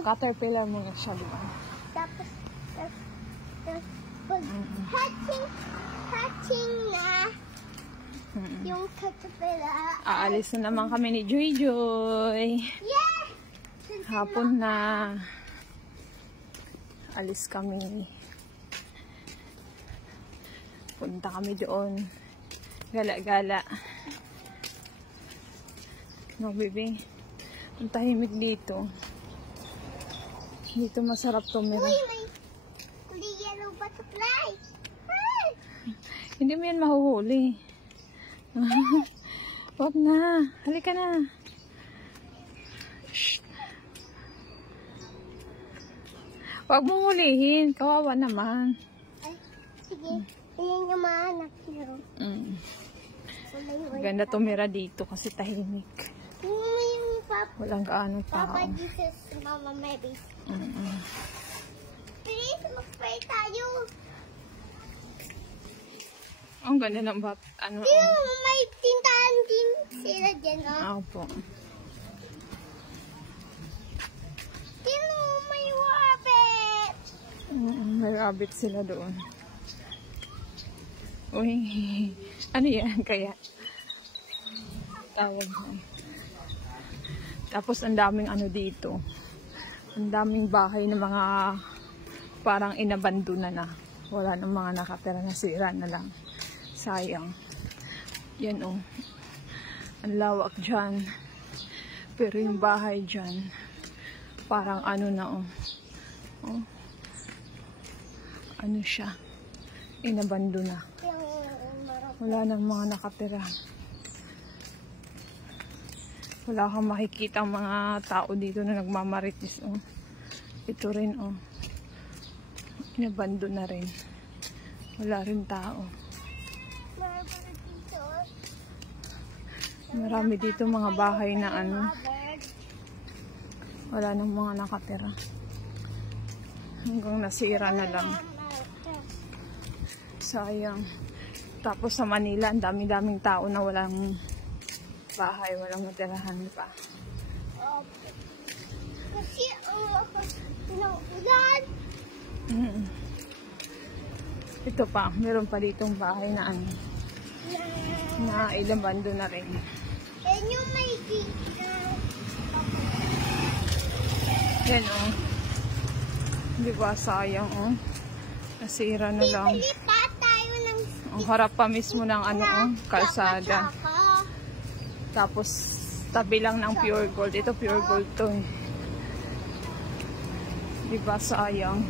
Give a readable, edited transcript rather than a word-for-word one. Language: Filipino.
Caterpillar muna siya, di ba? Tapos, hatching na yung caterpillar. Aalis na naman kami ni Joy Joy. Yeah! Hapon na. Alis kami. Punta kami doon. Gala-gala. No, baby. Ang tahimik dito. Dito masarap tumira. Uy, may yellow butterfly. Hi! Hindi mo yan mahuhuli. Huwag na. Halika na. Shh. Huwag mong hulihin. Kawawa naman. Ay, sige. Tingnan yung mga anak nyo. Ganda tumira dito kasi tahimik. Walang kaanong tao. Papa Jesus, Mama Mary. Please, mag-pray tayo. Ang ganda ng ano. May tindahan din sila dyan, oh. Opo. May rabbit. May rabbit sila doon. Uy, ano yan kaya? Tawag na. Tapos ang daming ano dito. Ang daming bahay na mga parang inabandona na. Wala nang mga nakatira na, sira na lang. Sayang. Yan oh. Ang lawak dyan. Pero yung bahay dyan, parang ano na oh. Oh. Ano siya? Inabandona. Wala nang mga nakatira. Wala kang makikita ang mga tao dito na nagmamaritis. Oh. Ito rin, oh. Inabando na rin. Wala rin tao. Marami dito mga bahay na ano. Wala nang mga nakatira. Hanggang nasira na lang. Sayang. Tapos sa Manila, ang dami-daming tao na walang bahay, walang matirahan pa. Kasi ulan. Ito pa, meron pa ditong bahay na ano, na ilabando na rin. Yan yung may Yan oh. Di ba sayang oh. Nasira na lang. tayo ng Ang harap pa mismo ng ano oh, kalsada. Tapos tabi lang ng Pure Gold. Ito Pure Gold to eh. Diba sayang.